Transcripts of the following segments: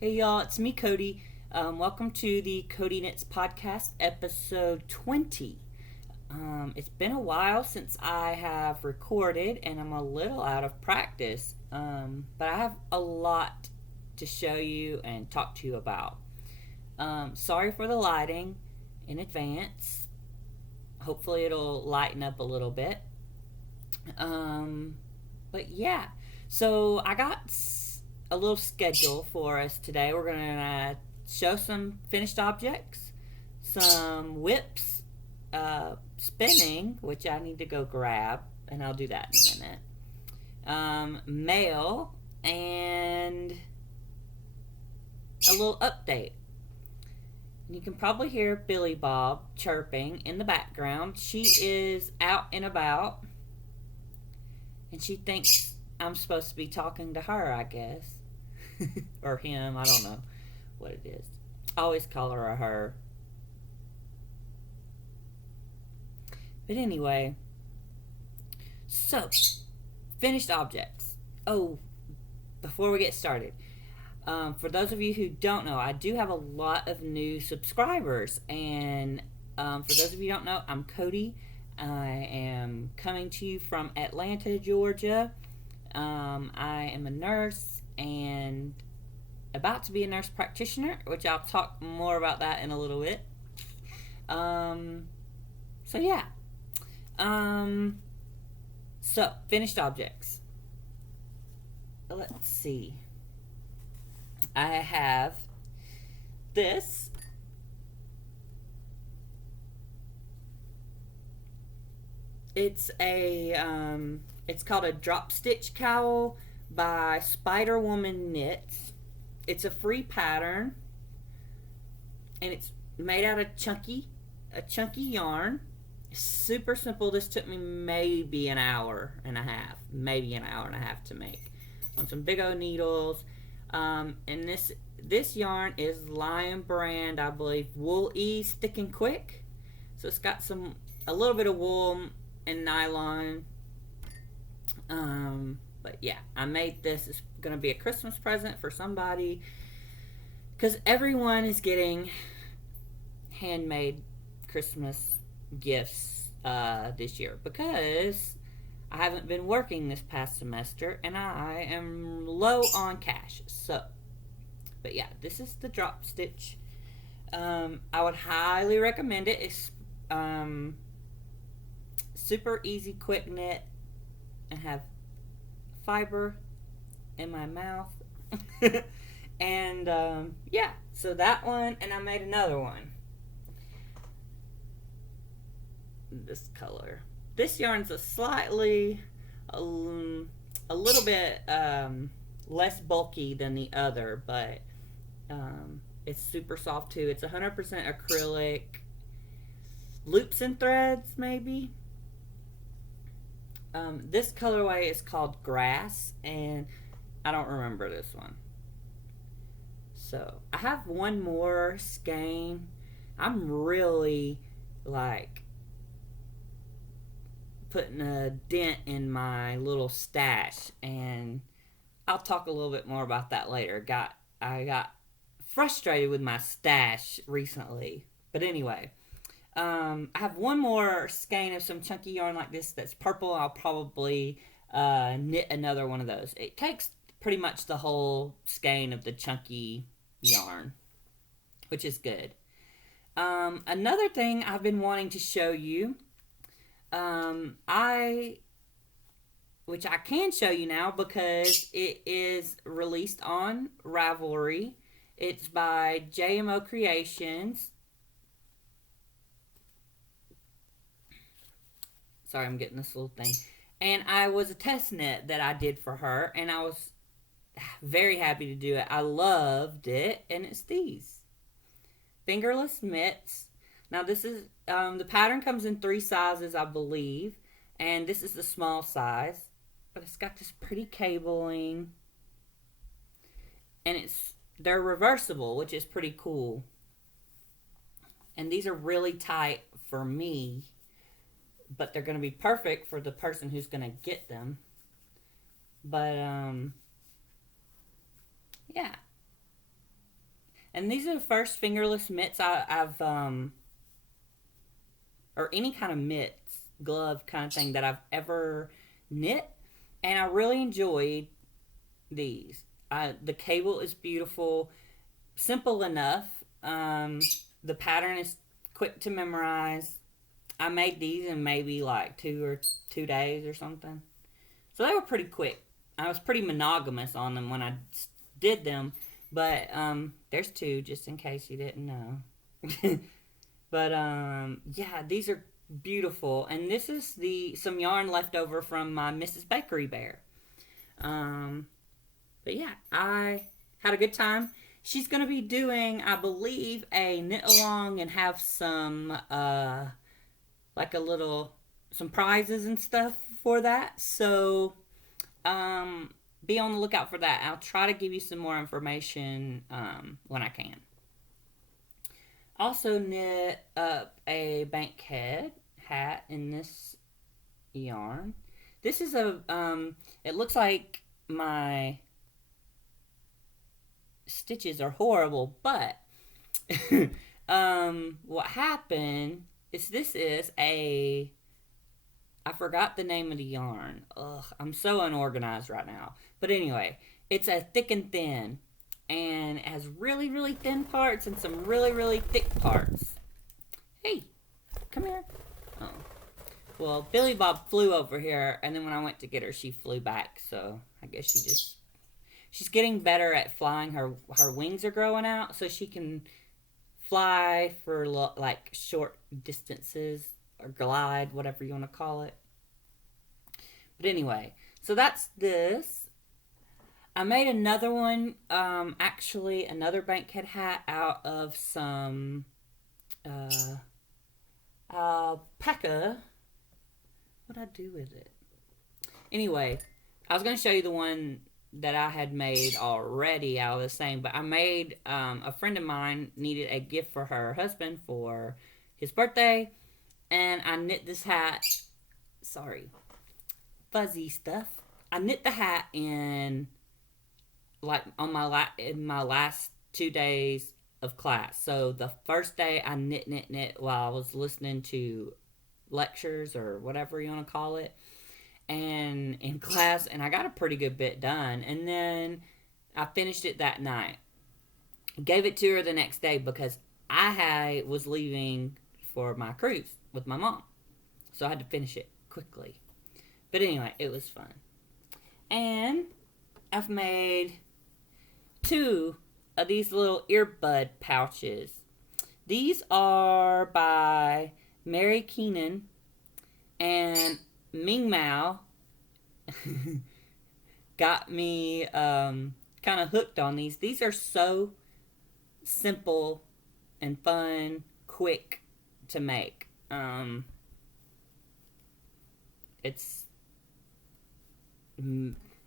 Hey y'all, it's me, Cody. Welcome to the CodiKnits podcast, episode 20. It's been a while since I have recorded, and I'm a little out of practice, but I have a lot to show you and talk to you about. Sorry for the lighting in advance. Hopefully, it'll lighten up a little bit. Um, but yeah, so I got a little schedule for us today. We're going to show some finished objects, some whips, spinning, which I need to go grab, and I'll do that in a minute. Mail, and a little update. You can probably hear Billy Bob chirping in the background. She is out and about, and she thinks I'm supposed to be talking to her, I guess. Or him, I don't know what it is. I always call her a her. But anyway, so, finished objects. Oh, before we get started, for those of you who don't know, I do have a lot of new subscribers. And for those of you who don't know, I'm Cody. I am coming to you from Atlanta, Georgia. I am a nurse and about to be a nurse practitioner, which I'll talk more about that in a little bit. So yeah. So, finished objects. Let's see. I have this. It's called a drop stitch cowl by Spider Woman Knits. It's a free pattern, and it's made out of a chunky yarn. Super simple. This took me maybe an hour and a half to make on some big old needles. And this yarn is Lion Brand, I believe, Wool Ease Thick and Quick. So it's got a little bit of wool and nylon. But yeah, I made this. It's gonna be a Christmas present for somebody, because everyone is getting handmade Christmas gifts this year, because I haven't been working this past semester and I am low on cash. So, but yeah, this is the drop stitch. I would highly recommend it. It's super easy, quick knit, and have fiber in my mouth. And yeah, so that one, and I made another one. This color. This yarn's a little bit less bulky than the other, but it's super soft too. It's 100% acrylic, loops and threads maybe. This colorway is called Grass, and I don't remember this one. So I have one more skein. I'm really like putting a dent in my little stash, and I'll talk a little bit more about that later. I got frustrated with my stash recently, but anyway, I have one more skein of some chunky yarn like this that's purple. I'll probably knit another one of those. It takes pretty much the whole skein of the chunky yarn, which is good. Another thing I've been wanting to show you, which I can show you now because it is released on Ravelry. It's by JMO Creations. Sorry, I'm getting this little thing. And I was a test knit that I did for her, and I was very happy to do it. I loved it, and it's these fingerless mitts. Now this is the pattern comes in 3 sizes, I believe, and this is the small size. But it's got this pretty cabling, and they're reversible, which is pretty cool. And these are really tight for me, but they're going to be perfect for the person who's going to get them. But yeah, And these are the first fingerless mitts I've or any kind of mitts, glove kind of thing that I've ever knit, and I really enjoyed these. The cable is beautiful, simple enough. The pattern is quick to memorize. I made these in maybe like 2 days or something, so they were pretty quick. I was pretty monogamous on them when I did them, but there's two just in case you didn't know. But yeah, these are beautiful, and this is some yarn left over from my Mrs. Bakery Bear. But yeah, I had a good time. She's gonna be doing, I believe, a knit along and have some like a little some prizes and stuff for that. So be on the lookout for that. I'll try to give you some more information when I can. Also knit up a bankhead hat in this yarn. This is it looks like my stitches are horrible, but what happened is I forgot the name of the yarn. Ugh, I'm so unorganized right now. But anyway, it's a thick and thin, and it has really, really thin parts and some really, really thick parts. Hey, come here. Oh. Well, Billy Bob flew over here, and then when I went to get her, she flew back. So I guess she's getting better at flying. Her wings are growing out, so she can fly for like short distances or glide, whatever you want to call it. But anyway, so that's this. I made another one, actually another bankhead hat out of some alpaca. What'd I do with it? Anyway, I was going to show you the one that I had made already out of the same, but I made, a friend of mine needed a gift for her husband for his birthday, and I knit this hat, sorry, fuzzy stuff. I knit the hat in my last 2 days of class. So the first day I knit while I was listening to lectures or whatever you want to call it, and in class, and I got a pretty good bit done. And then I finished it that night. Gave it to her the next day because I was leaving for my cruise with my mom, so I had to finish it quickly. But anyway, it was fun. And I've made 2 of these little earbud pouches. These are by Mary Keenan, and Ming Mao got me kind of hooked on these. These are so simple and fun, quick to make. It's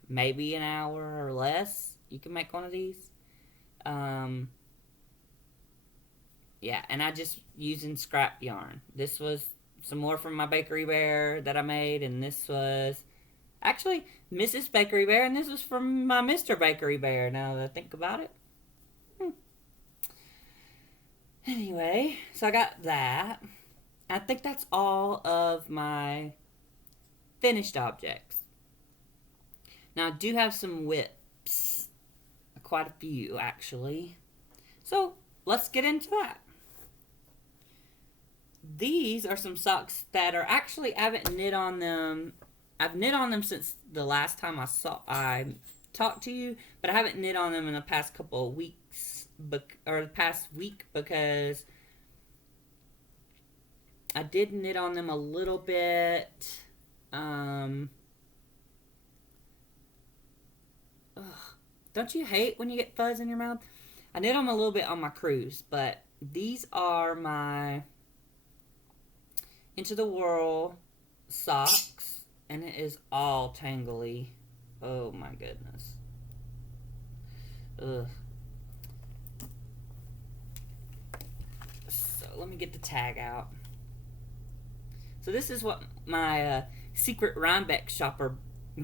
maybe an hour or less. You can make one of these. Yeah, and I just using scrap yarn. This was some more from my Bakery Bear that I made, and this was actually Mrs. Bakery Bear, and this was from my Mr. Bakery Bear, now that I think about it. Anyway, so I got that. I think that's all of my finished objects. Now, I do have some whips. Quite a few, actually. So, let's get into that. These are some socks that are actually, I haven't knit on them. I've knit on them since the last time I talked to you, but I haven't knit on them in the past couple of weeks, or the past week, because I did knit on them a little bit. Don't you hate when you get fuzz in your mouth? I knit them a little bit on my cruise, but these are my Into the Whirl socks, and it is all tangly. Oh my goodness. Ugh. So let me get the tag out. So this is what my secret Rhinebeck shopper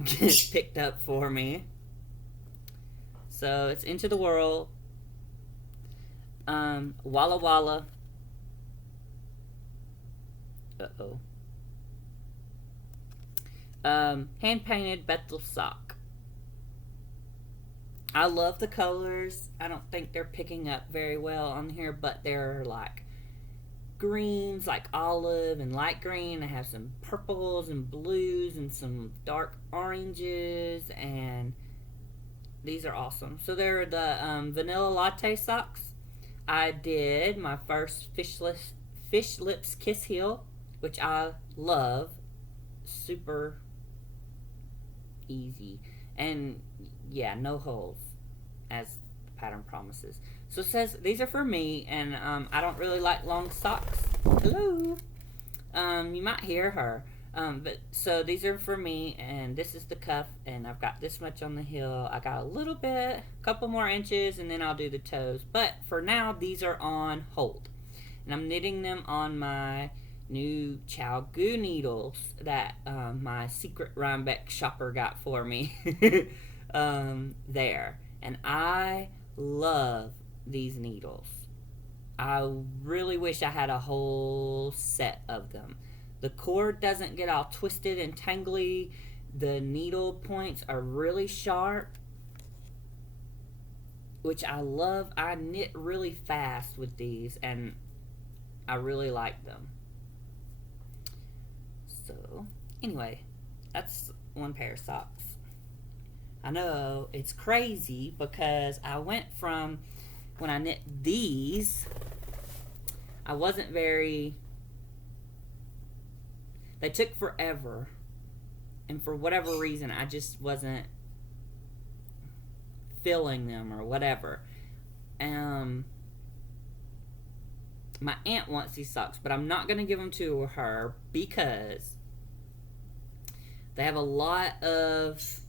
picked up for me. So it's Into the Whirl. Walla Walla. Uh-oh. Hand painted Bethel sock. I love the colors. I don't think they're picking up very well on here, but they're like greens, like olive and light green. I have some purples and blues and some dark oranges, and these are awesome. So they're the vanilla latte socks. I did my first fish lips kiss heel, which I love. Super easy, and yeah, no holes, as the pattern promises. So it says these are for me, and I don't really like long socks. Hello. You might hear her. But so these are for me, and this is the cuff, and I've got this much on the heel. I got a little bit, a couple more inches, and then I'll do the toes. But for now, these are on hold, and I'm knitting them on my new Chow Goo needles that my secret Rhinebeck shopper got for me there. And I love these needles. I really wish I had a whole set of them. The cord doesn't get all twisted and tangly. The needle points are really sharp, which I love. I knit really fast with these, and I really like them. So, anyway, that's one pair of socks. I know, it's crazy because I went from, when I knit these, I wasn't very, they took forever, and for whatever reason, I just wasn't filling them or whatever. My aunt wants these socks, but I'm not going to give them to her because they have a lot of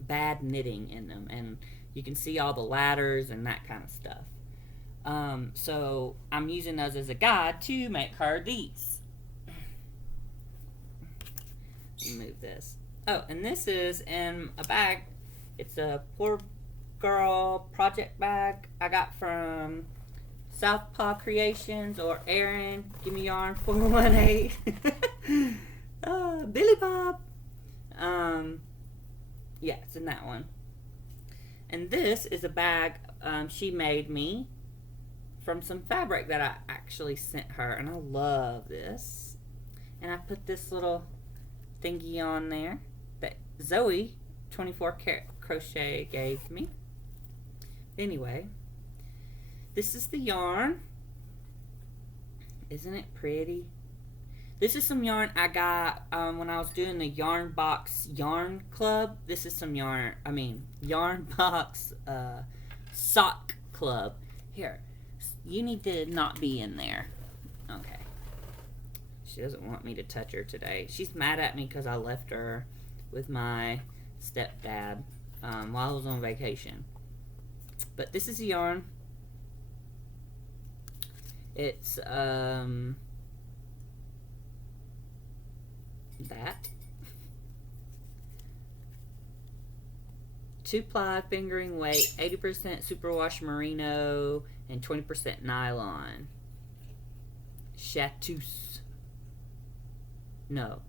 bad knitting in them, and you can see all the ladders and that kind of stuff. So I'm using those as a guide to make her these. Move this. Oh, and this is in a bag. It's a Poor Girl project bag I got from Southpaw Creations, or Aaron, give me yarn 418. Billy Bob. Yeah, it's in that one. And this is a bag she made me from some fabric that I actually sent her, and I love this. And I put this little thingy on there that Zoe 24 Karat Crochet gave me. Anyway, this is the yarn. Isn't it pretty? This is some yarn I got when I was doing the Yarn Box Yarn Club. This is some yarn, Yarn Box Sock Club. Here, you need to not be in there. Okay. She doesn't want me to touch her today. She's mad at me because I left her with my stepdad while I was on vacation. But this is a yarn. It's that 2-ply fingering weight, 80% superwash merino and 20% nylon. Chartreuse. No,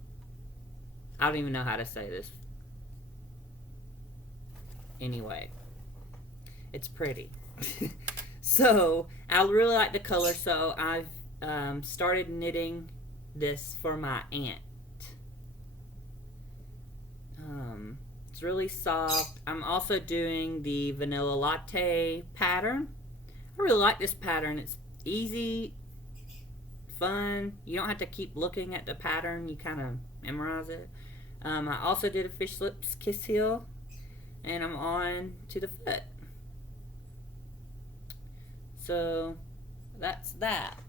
I don't even know how to say this. Anyway, it's pretty. So I really like the color, so I've started knitting this for my aunt. It's really soft. I'm also doing the vanilla latte pattern. I really like this pattern. It's easy, fun. You don't have to keep looking at the pattern. You kind of memorize it. I also did a fish lips kiss heel, and I'm on to the foot. So that's that.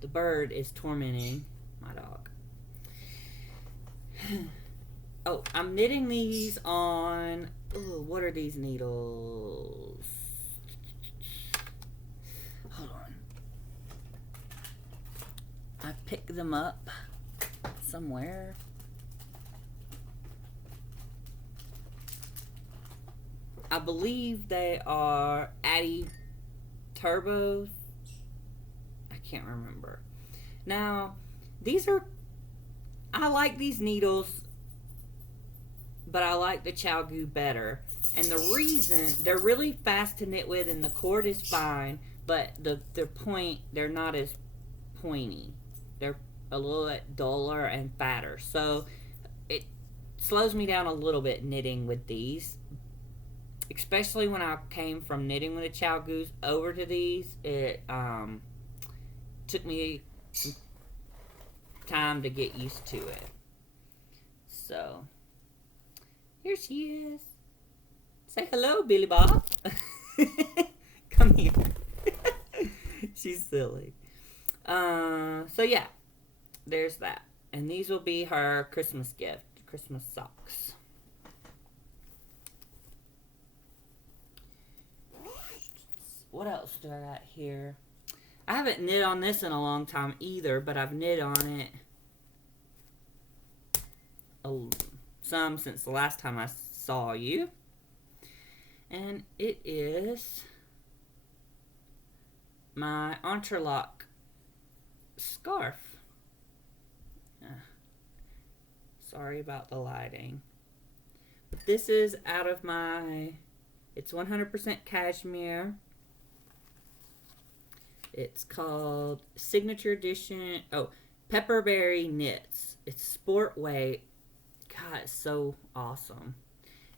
The bird is tormenting my dog. Oh, I'm knitting these on, what are these needles? Hold on. I picked them up somewhere. I believe they are Addy Turbos. I can't remember. Now, these are, I like these needles, but I like the ChalGoo better. And the reason, they're really fast to knit with and the cord is fine, but they're not as pointy. They're a little bit duller and fatter. So it slows me down a little bit knitting with these. Especially when I came from knitting with the ChalGoos over to these, it took me some time to get used to it. So, here she is. Say hello, Billy Bob. Come here. She's silly. So yeah, there's that. And these will be her Christmas gift, Christmas socks. What else do I got here? I haven't knit on this in a long time either, but I've knit on it some since the last time I saw you. And it is my interlock scarf. Sorry about the lighting. But this is out of my, it's 100% cashmere. It's called Signature Edition. Oh, Pepperberry Knits. It's sport weight. God, it's so awesome.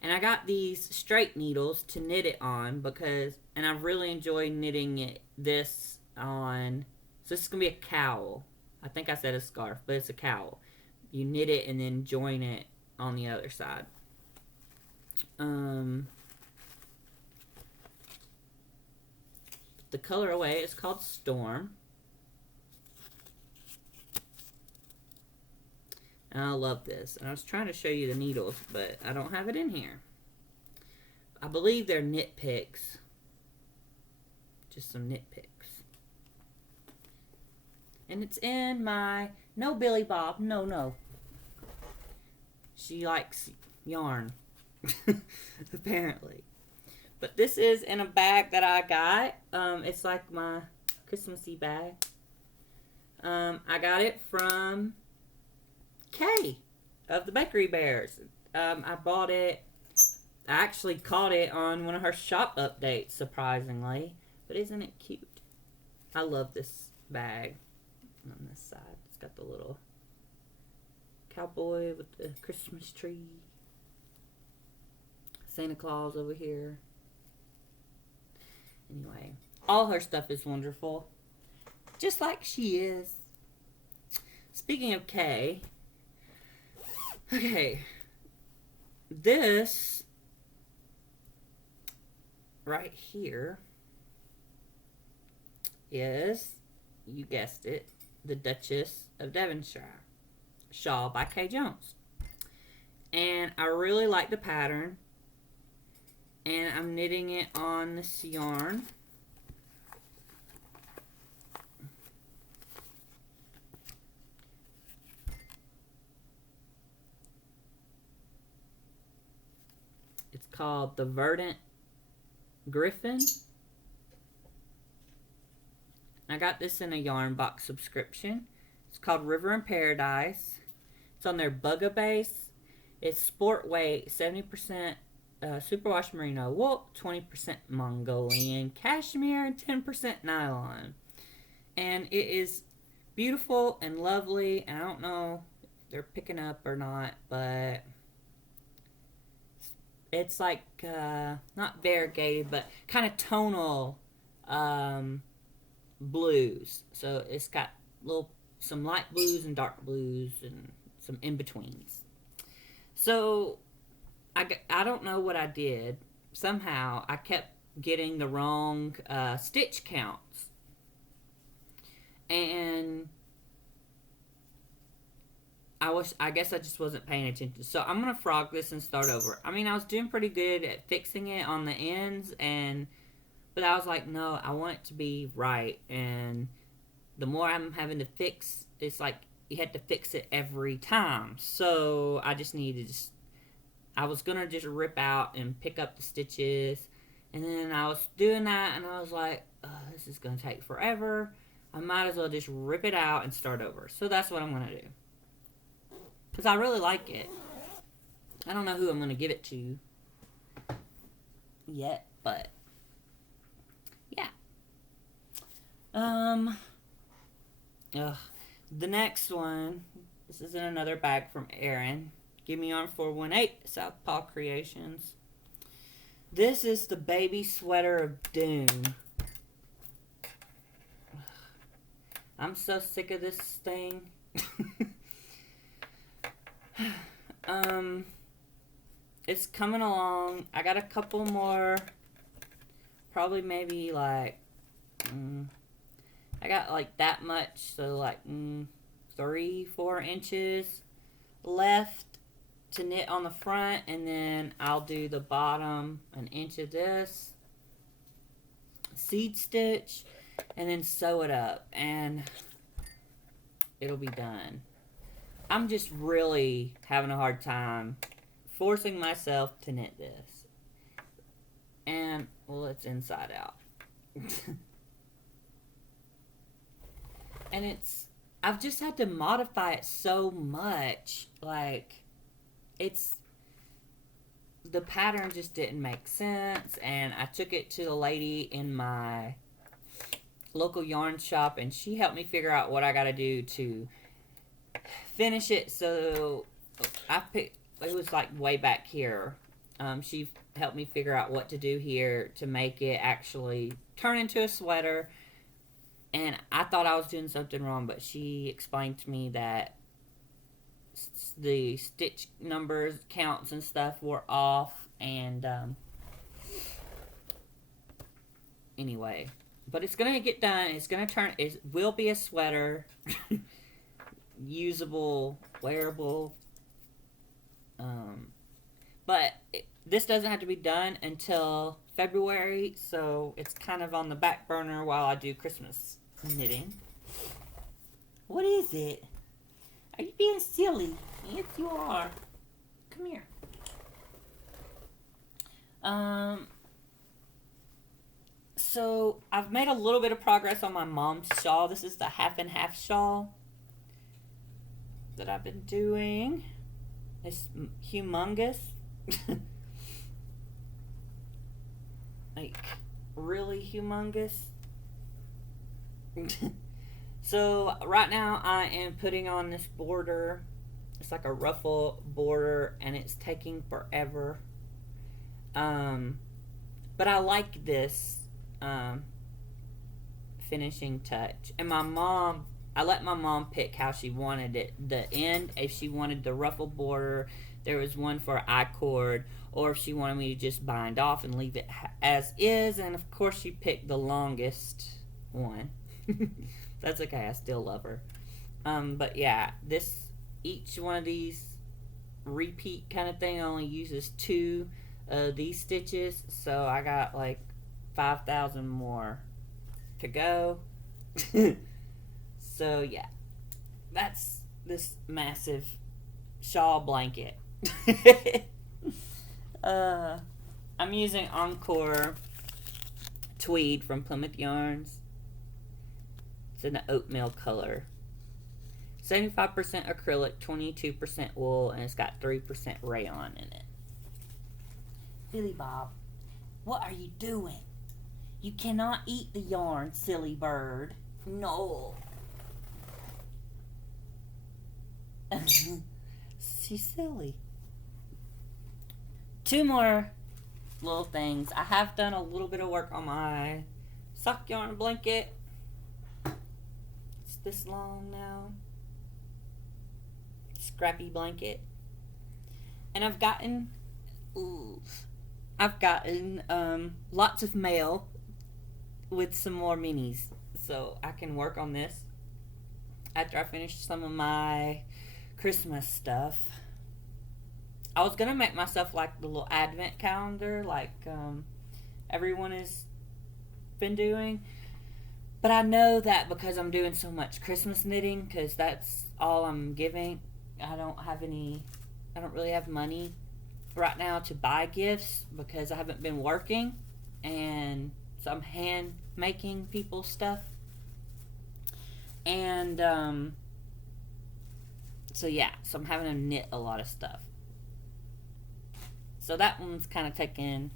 And I got these straight needles to knit it on because, and I've really enjoyed knitting this on. So this is going to be a cowl. I think I said a scarf, but it's a cowl. You knit it and then join it on the other side. The colorway is called Storm. And I love this. And I was trying to show you the needles, but I don't have it in here. I believe they're knit picks. Just some knit picks. And it's in my, no Billy Bob, no. She likes yarn, apparently. But this is in a bag that I got. It's like my Christmassy bag. I got it from Kay of the Bakery Bears. I bought it. I actually caught it on one of her shop updates, surprisingly. But isn't it cute? I love this bag. On this side, it's got the little cowboy with the Christmas tree. Santa Claus over here. Anyway, all her stuff is wonderful. Just like she is. Speaking of Kay. Okay. This right here is, you guessed it, the Duchess of Devonshire shawl by Kay Jones. And I really like the pattern. And I'm knitting it on this yarn. It's called the Verdant Griffin. I got this in a yarn box subscription. It's called River in Paradise. It's on their Bugga base. It's sport weight, 70% superwash merino wool, 20% Mongolian cashmere, and 10% nylon. And it is beautiful and lovely. And I don't know if they're picking up or not, but it's like not variegated, but kind of tonal blues. So it's got some light blues and dark blues and some in-betweens. So I don't know what I did. Somehow I kept getting the wrong stitch counts. And I guess I just wasn't paying attention. So I'm going to frog this and start over. I mean, I was doing pretty good at fixing it on the ends, but I was like, no, I want it to be right. And the more I'm having to fix, it's like you had to fix it every time. So I just needed to I was going to just rip out and pick up the stitches. And then I was doing that and I was like, oh, this is going to take forever. I might as well just rip it out and start over. So that's what I'm going to do. Because I really like it. I don't know who I'm going to give it to yet, but yeah. The next one, this is in another bag from Erin. Give me on 418 Southpaw Creations. This is the baby sweater of doom. I'm so sick of this thing. It's coming along. I got a couple more. Probably maybe like I got like that much, so like 3-4 inches left to knit on the front, and then I'll do the bottom an inch of this seed stitch and then sew it up and it'll be done. I'm just really having a hard time forcing myself to knit this. And well, it's inside out. And I've just had to modify it so much. Like, the pattern just didn't make sense. And I took it to the lady in my local yarn shop, and she helped me figure out what I got to do to finish it. So it was like way back here. She helped me figure out what to do here to make it actually turn into a sweater. And I thought I was doing something wrong, but she explained to me that the stitch numbers, counts, and stuff were off. And anyway, but it's gonna get done. It's gonna turn. It will be a sweater, usable, wearable. But this doesn't have to be done until February, so it's kind of on the back burner while I do Christmas knitting. What is it? Are you being silly? Yes, you are. Come here. So I've made a little bit of progress on my mom's shawl. This is the half and half shawl that I've been doing. It's humongous. Like, really humongous. So right now I am putting on this border. It's like a ruffle border and it's taking forever. But I like this finishing touch. And I let my mom pick how she wanted it. The end, if she wanted the ruffle border, there was one for I-cord, or if she wanted me to just bind off and leave it as is. And of course she picked the longest one. That's okay, I still love her. But yeah, each one of these repeat kind of thing only uses 2 of these stitches, so I got like 5,000 more to go. So yeah, that's this massive shawl blanket. I'm using Encore tweed from Plymouth Yarns. It's in the oatmeal color. 75% acrylic, 22% wool, and it's got 3% rayon in it. Billy Bob, what are you doing? You cannot eat the yarn, silly bird. No. She's silly. 2 more little things. I have done a little bit of work on my sock yarn blanket. It's this long now. Scrappy blanket. And I've gotten lots of mail with some more minis, so I can work on this after I finish some of my Christmas stuff. I was gonna make myself like the little advent calendar like everyone has been doing, but I know that because I'm doing so much Christmas knitting, because that's all I'm giving, I don't really have money right now to buy gifts because I haven't been working, and so I'm hand making people stuff. And so yeah, so I'm having to knit a lot of stuff. So that one's kind of taking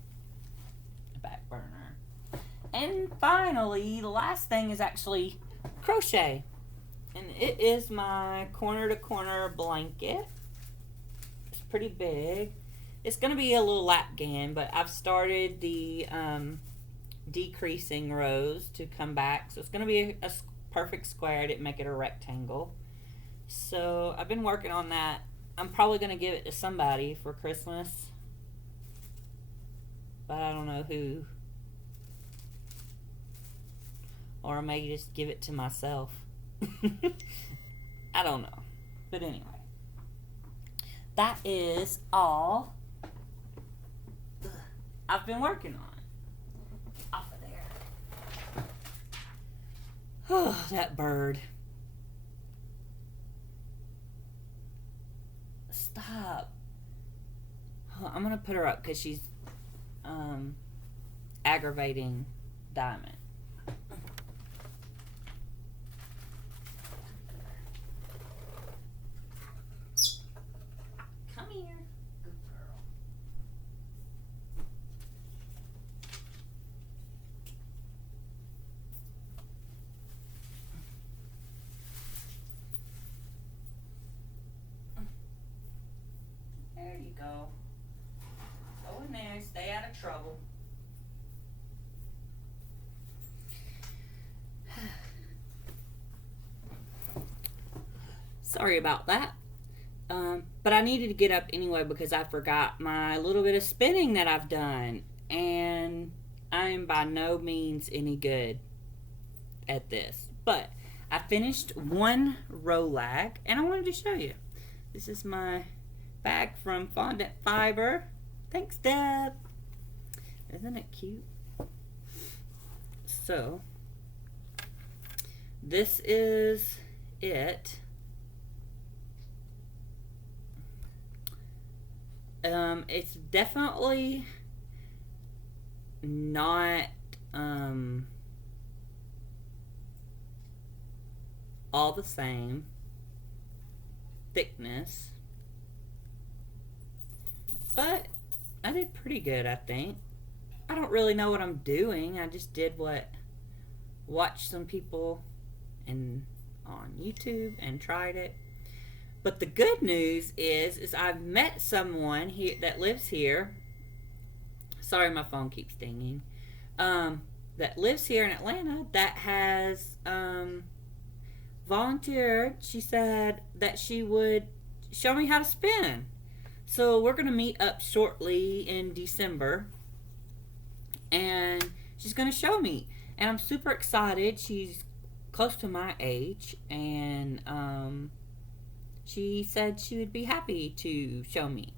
a back burner. And finally, the last thing is actually crochet. And it is my corner to corner blanket. It's pretty big. It's going to be a little lapghan, but I've started the decreasing rows to come back. So it's going to be a perfect square. I didn't make it a rectangle. So I've been working on that. I'm probably going to give it to somebody for Christmas, but I don't know who. Or I may just give it to myself. I don't know. But anyway, that is all I've been working on. Off of there. Oh, that bird. Stop. I'm going to put her up because she's aggravating Diamond. Come here. Good girl. There you go. Go in there and stay out of trouble. Sorry about that. But I needed to get up anyway because I forgot my little bit of spinning that I've done. And I am by no means any good at this. But I finished one row lag and I wanted to show you. This is my bag from Fondant Fiber. Thanks, Deb. Isn't it cute? So, this is it. It's definitely not all the same thickness, but I did pretty good, I think. I don't really know what I'm doing. I just did watched some people on YouTube and tried it. But the good news is I've met someone here that lives here. Sorry, my phone keeps dinging. That lives here in Atlanta that has volunteered. She said that she would show me how to spin. So we're going to meet up shortly in December. And she's going to show me. And I'm super excited. She's close to my age. And she said she would be happy to show me.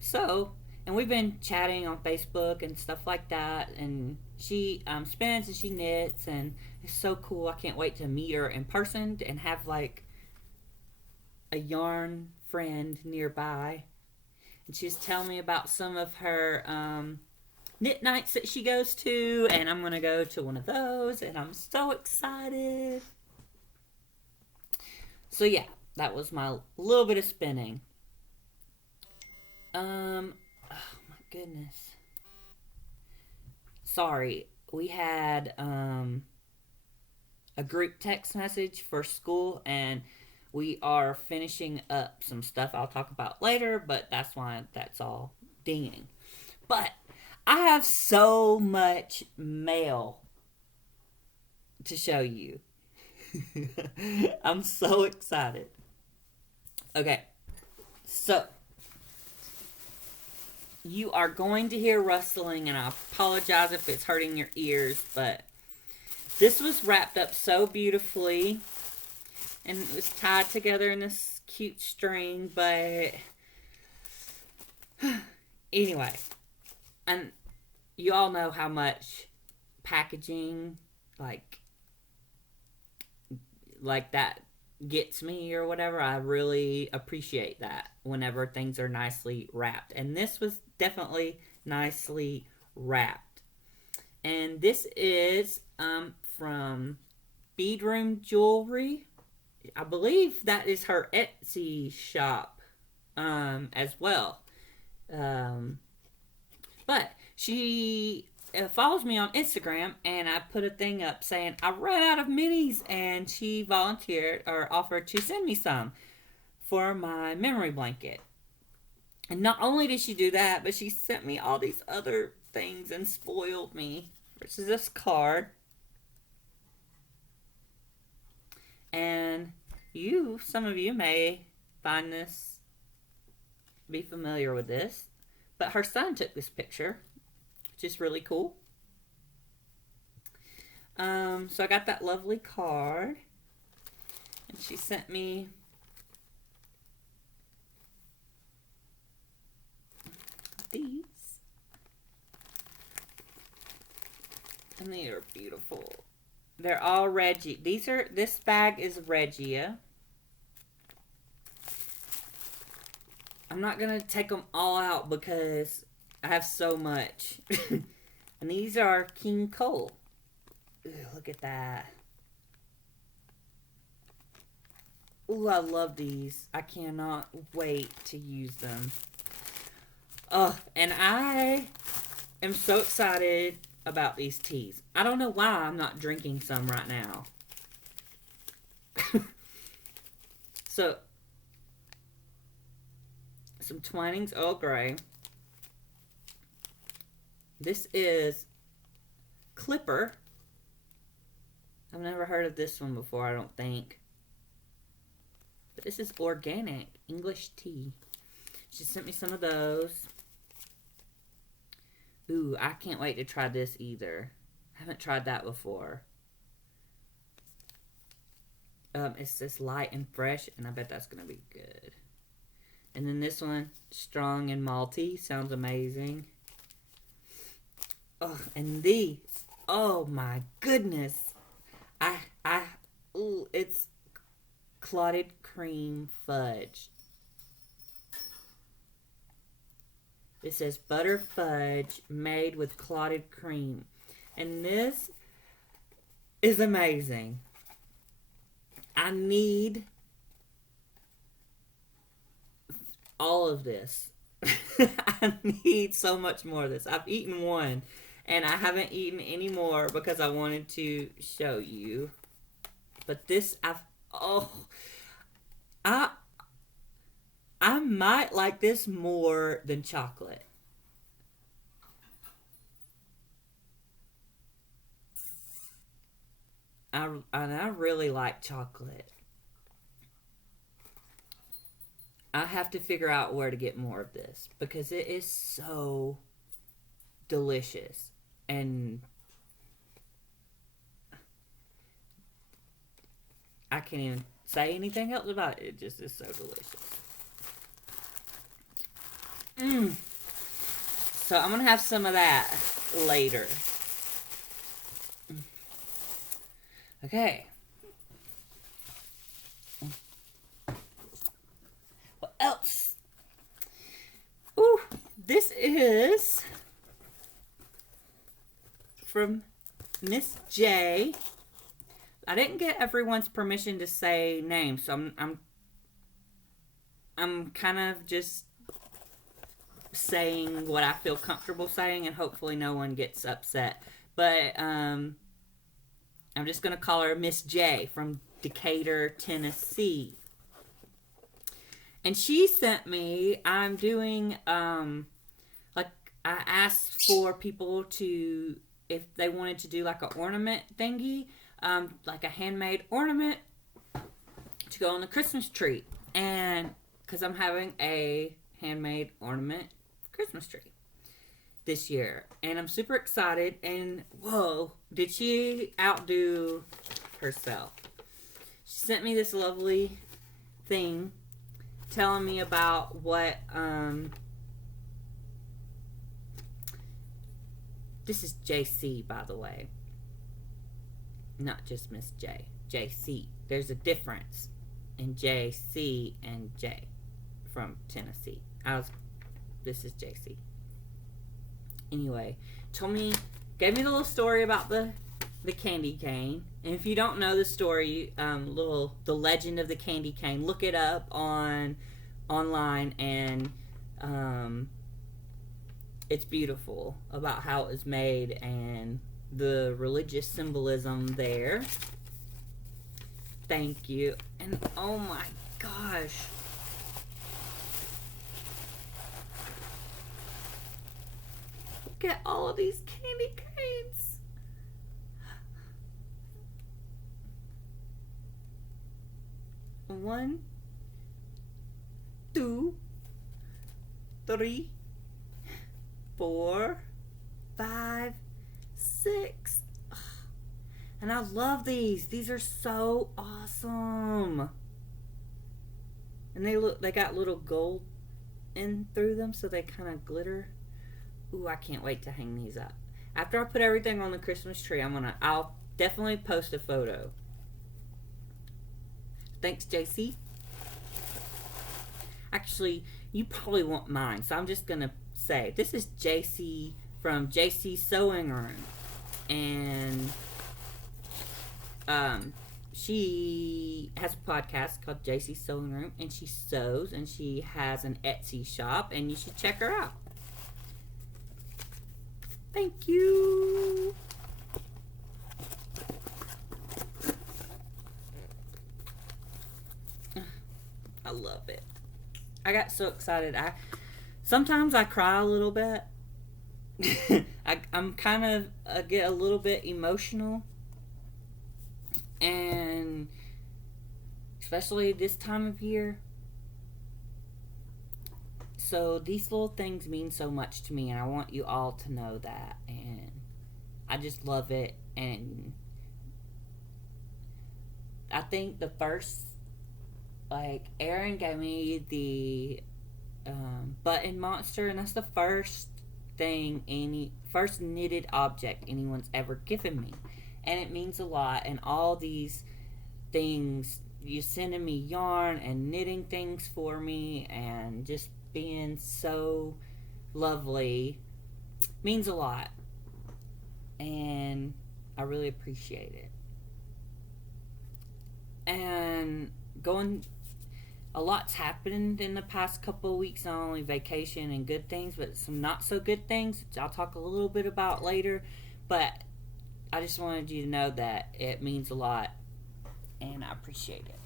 So, and we've been chatting on Facebook and stuff like that. And she spins and she knits. And it's so cool. I can't wait to meet her in person and have like a yarn friend nearby. And she's telling me about some of her knit nights that she goes to. And I'm going to go to one of those. And I'm so excited. So yeah. That was my little bit of spinning. Oh my goodness. Sorry. We had a group text message for school and we are finishing up some stuff I'll talk about later, but that's why that's all dinging. But I have so much mail to show you. I'm so excited. Okay, so you are going to hear rustling, and I apologize if it's hurting your ears, but this was wrapped up so beautifully, and it was tied together in this cute string, but anyway, and you all know how much packaging, like that gets me or whatever. I really appreciate that whenever things are nicely wrapped. And this was definitely nicely wrapped. And this is from Beadroom Jewelry. I believe that is her Etsy shop as well. But she follows me on Instagram, and I put a thing up saying I ran out of minis, and she volunteered or offered to send me some for my memory blanket. And not only did she do that, but she sent me all these other things and spoiled me. This is this card. And some of you may find this, be familiar with this. But her son took this picture, which is really cool. So I got that lovely card. And she sent me these. And they are beautiful. They're all Reggie. This bag is Regia. I'm not going to take them all out because I have so much. And these are King Cole. Ooh, look at that. Ooh, I love these. I cannot wait to use them. Oh, and I am so excited about these teas. I don't know why I'm not drinking some right now. So, some Twinings Earl Grey. This is Clipper. I've never heard of this one before, I don't think. But this is organic English tea. She sent me some of those. Ooh, I can't wait to try this either. I haven't tried that before. It's just light and fresh, and I bet that's going to be good. And then this one, strong and malty. Sounds amazing. Oh, and these. Oh, my goodness. Ooh, it's clotted cream fudge. It says butter fudge made with clotted cream. And this is amazing. I need all of this. I need so much more of this. I've eaten one, and I haven't eaten any more because I wanted to show you. But this, I might like this more than chocolate. I really like chocolate. I have to figure out where to get more of this because it is so delicious. And I can't even say anything else about it. It just is so delicious. So I'm going to have some of that later. Okay. What else? Ooh, this is from Miss J. I didn't get everyone's permission to say names, so I'm kind of just saying what I feel comfortable saying, and hopefully no one gets upset. But I'm just going to call her Miss J from Decatur, Tennessee. And she sent me, I'm doing, like, I asked for people to, if they wanted to do like an ornament thingy, like a handmade ornament to go on the Christmas tree. And, because I'm having a handmade ornament Christmas tree this year. And I'm super excited. And, whoa, did she outdo herself. She sent me this lovely thing telling me about what, this is JC, by the way. Not just Miss J. JC. There's a difference. and JC and J from Tennessee. This is JC. Anyway, gave me the little story about the candy cane. And if you don't know the story, the legend of the candy cane, look it up online, and it's beautiful about how it was made and the religious symbolism there. Thank you. And oh my gosh. Look at all of these candy canes. One, two, three, 4, 5, 6. And I love these. These are so awesome. And they got little gold in through them, so they kind of glitter. Ooh, I can't wait to hang these up. After I put everything on the Christmas tree, I'll definitely post a photo. Thanks, JC. Actually, you probably want mine, so I'm just gonna say this is JC from JC Sewing Room, and she has a podcast called JC Sewing Room, and she sews, and she has an Etsy shop, and you should check her out. Thank you. I love it. I got so excited. Sometimes I cry a little bit. I'm kind of get a little bit emotional, and especially this time of year. So these little things mean so much to me, and I want you all to know that. And I just love it. And I think the first, Aaron gave me the button monster, and that's the first knitted object anyone's ever given me, and it means a lot. And all these things, you sending me yarn and knitting things for me, and just being so lovely, means a lot, and I really appreciate it. And a lot's happened in the past couple of weeks, not only vacation and good things, but some not so good things, which I'll talk a little bit about later. But I just wanted you to know that it means a lot, and I appreciate it.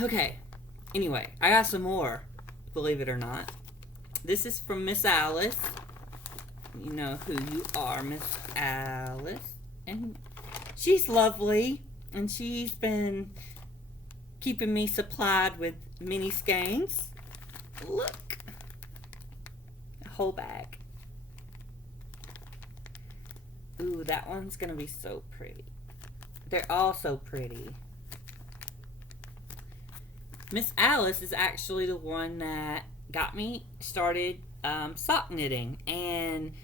Okay, anyway, I got some more, believe it or not. This is from Miss Alice. You know who you are, Miss Alice. And she's lovely. And she's been keeping me supplied with mini skeins. Look. A whole bag. Ooh, that one's going to be so pretty. They're all so pretty. Miss Alice is actually the one that got me started sock knitting, and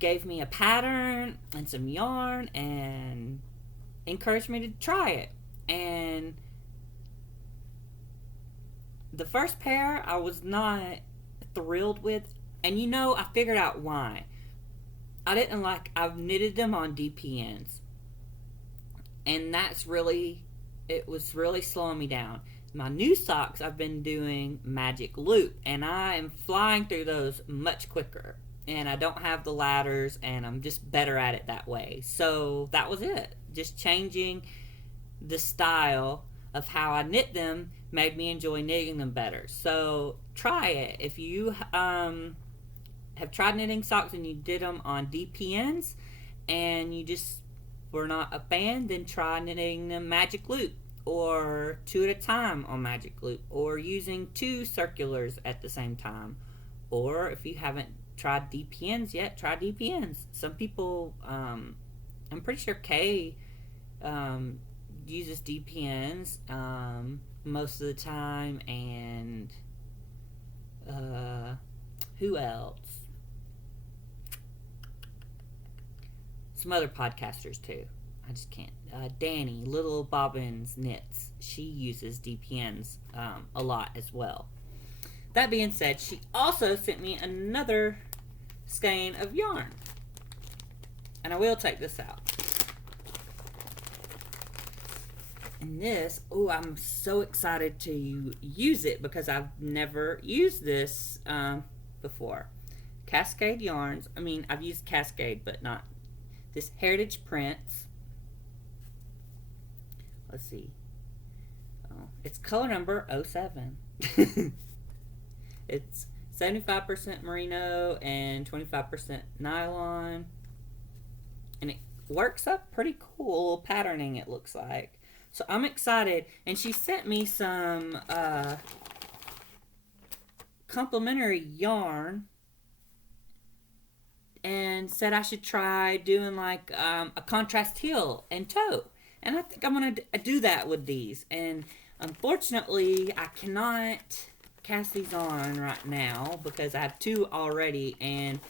gave me a pattern and some yarn and encouraged me to try it. And the first pair I was not thrilled with, and I figured out why. I've knitted them on DPNs, and it was really slowing me down. My new socks, I've been doing magic loop, and I am flying through those much quicker. And I don't have the ladders, and I'm just better at it that way. So that was it. Just changing the style of how I knit them made me enjoy knitting them better. So try it. If you have tried knitting socks and you did them on DPNs and you just were not a fan, then try knitting them magic loop, or 2 at a time on magic loop, or using 2 circulars at the same time. Or if you haven't tried DPNs yet, try DPNs. Some people, I'm pretty sure Kay uses DPNs most of the time, and who else? some other podcasters too. I just can't. Danny, Little Bobbins Knits, she uses DPNs a lot as well. That being said, she also sent me another skein of yarn. And I will take this out. And this, oh, I'm so excited to use it because I've never used this before. Cascade yarns. I mean, I've used Cascade, but not this Heritage Prints. Let's see. Oh, it's color number 07. It's 75% merino and 25% nylon. And it works up pretty cool patterning, it looks like. So I'm excited. And she sent me some complimentary yarn and said I should try doing like a contrast heel and toe. And I think I'm going to do that with these. And unfortunately, I cannot cast these on right now because I have two already. And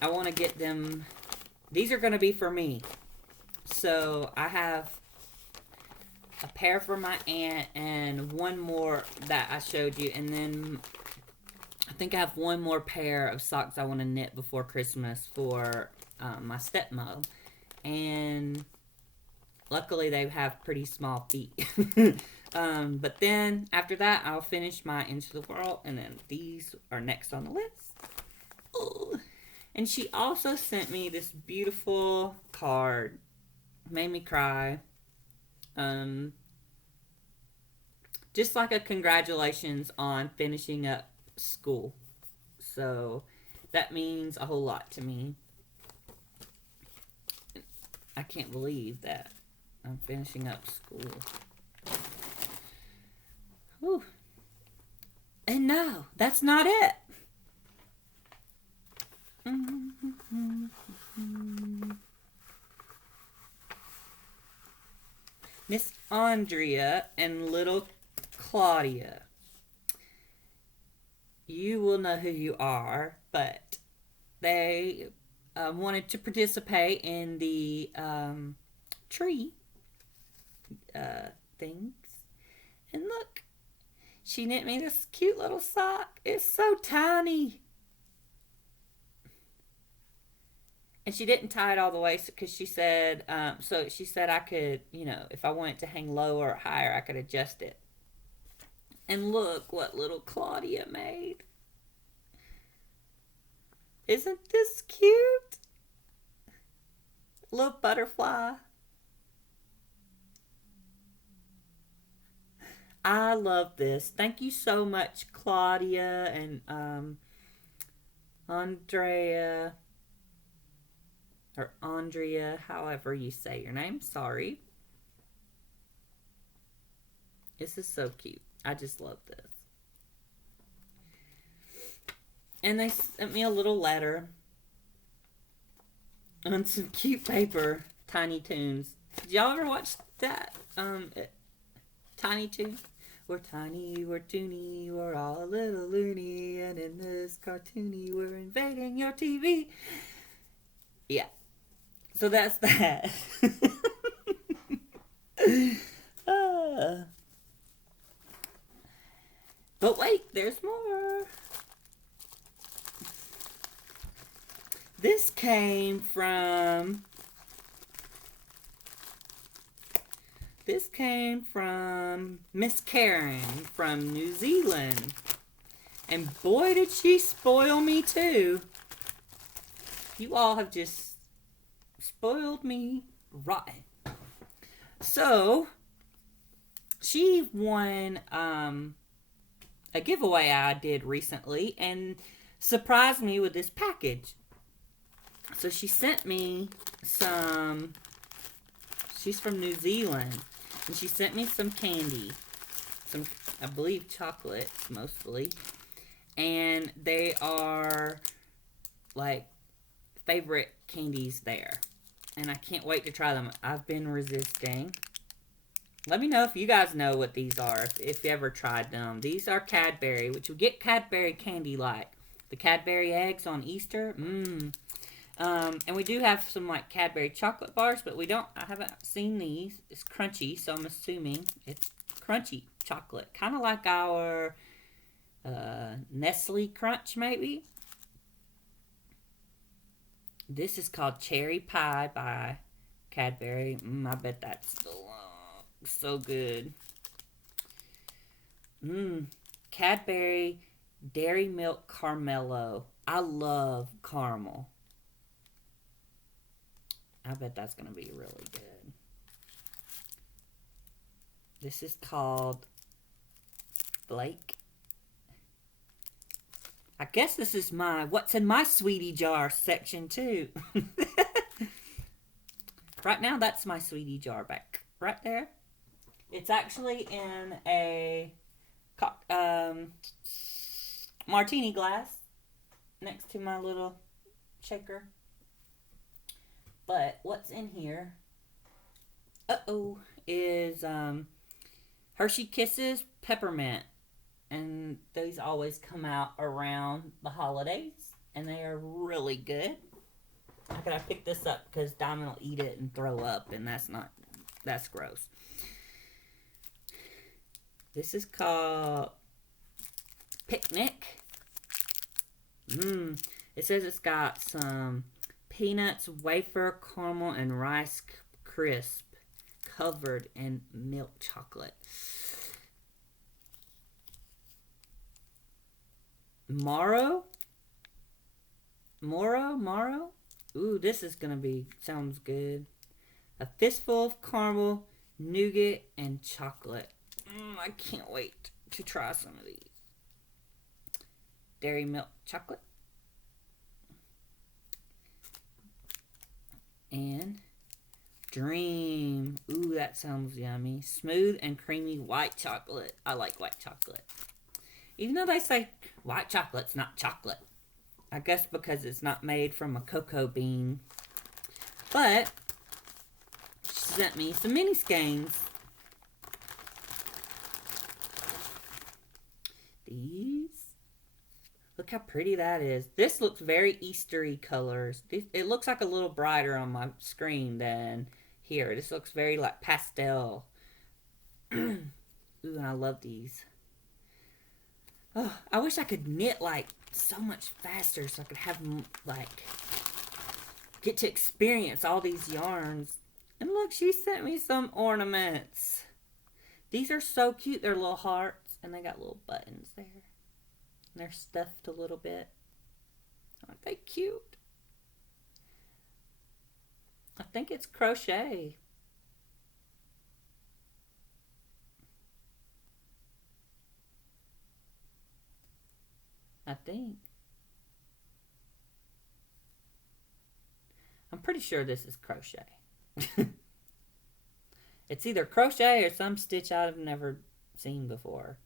I want to get them. These are going to be for me. So I have a pair for my aunt and one more that I showed you. And then I think I have one more pair of socks I want to knit before Christmas for my stepmom. And luckily they have pretty small feet. But then after that I'll finish my Into the World. And then these are next on the list. Ooh. And she also sent me this beautiful card. Made me cry. Just like a congratulations on finishing up school. So that means a whole lot to me. I can't believe that I'm finishing up school. Whew. And no, that's not it. Miss Andrea and little Claudia. You will know who you are, but they wanted to participate in the tree things. And look, she knit me this cute little sock. It's so tiny. And she didn't tie it all the way because she said, so she said I could, you know, if I wanted to hang lower or higher, I could adjust it. And look what little Claudia made. Isn't this cute? Little butterfly. I love this. Thank you so much, Claudia and Andrea. Or Andrea, however you say your name. Sorry. This is so cute. I just love this. And they sent me a little letter on some cute paper, Tiny Toons. Did y'all ever watch that? Tiny Toons? We're tiny, we're toony, we're all a little loony, and in this cartoony, we're invading your TV. Yeah. So that's that. But wait, there's more. This came from Miss Karen from New Zealand. And boy, did she spoil me too. You all have just spoiled me rotten. So, she won a giveaway I did recently and surprised me with this package. So she sent me some, she's from New Zealand, and she sent me some candy, some, I believe, chocolates mostly, and they are like favorite candies there, and I can't wait to try them. I've been resisting. Let me know if you guys know what these are, if you ever tried them. These are Cadbury, which you get Cadbury candy like the Cadbury eggs on Easter. And we do have some like Cadbury chocolate bars, but I haven't seen these. It's crunchy, so I'm assuming it's crunchy chocolate. Kind of like our Nestle Crunch, maybe. This is called Cherry Pie by Cadbury. I bet that's so good. Cadbury Dairy Milk Carmelo. I love caramel. I bet that's going to be really good. This is called Blake. I guess this is my what's in my sweetie jar section too. Right now, that's my sweetie jar back right there. It's actually in a martini glass next to my little shaker. But what's in here, is Hershey Kisses Peppermint. And these always come out around the holidays. And they are really good. How could I pick this up? Because Diamond will eat it and throw up. And that's gross. This is called Picnic. It says it's got some peanuts, wafer, caramel, and rice crisp covered in milk chocolate. Moro. Ooh, this is gonna sounds good. A fistful of caramel, nougat, and chocolate. I can't wait to try some of these. Dairy milk chocolate. And Dream. Ooh, that sounds yummy. Smooth and creamy white chocolate. I like white chocolate. Even though they say white chocolate's not chocolate. I guess because it's not made from a cocoa bean. But she sent me some mini skeins. These. Look how pretty that is. This looks very Eastery colors. It looks like a little brighter on my screen than here. This looks very like pastel. Ooh, and I love these. Oh, I wish I could knit like so much faster so I could have like get to experience all these yarns. And look, she sent me some ornaments. These are so cute. They're little hearts and they got little buttons there. And they're stuffed a little bit. Aren't they cute? I think it's crochet. I think. I'm pretty sure this is crochet. It's either crochet or some stitch I've never seen before.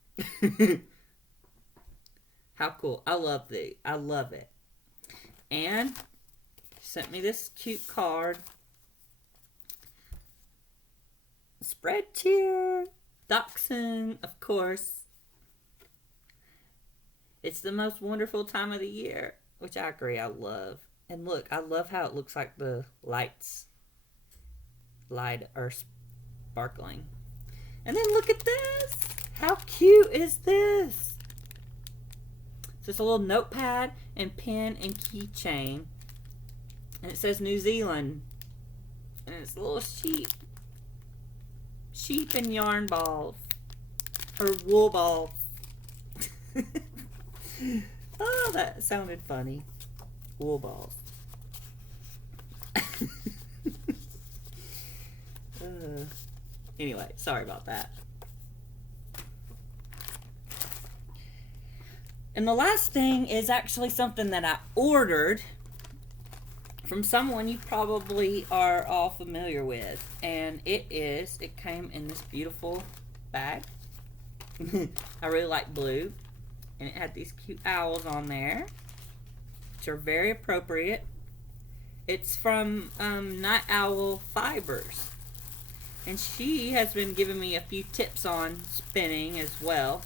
How cool. I love it. And sent me this cute card. Spread cheer. Dachshund, of course. It's the most wonderful time of the year, which I agree I love. And look, I love how it looks like the lights are sparkling. And then look at this. How cute is this? So it's a little notepad and pen and keychain. And it says New Zealand. And it's a little sheep. Sheep and yarn balls. Or wool balls. Oh, that sounded funny. Wool balls. Anyway, sorry about that. And the last thing is actually something that I ordered from someone you probably are all familiar with. And it came in this beautiful bag. I really like blue. And it had these cute owls on there, which are very appropriate. It's from Night Owl Fibers. And she has been giving me a few tips on spinning as well.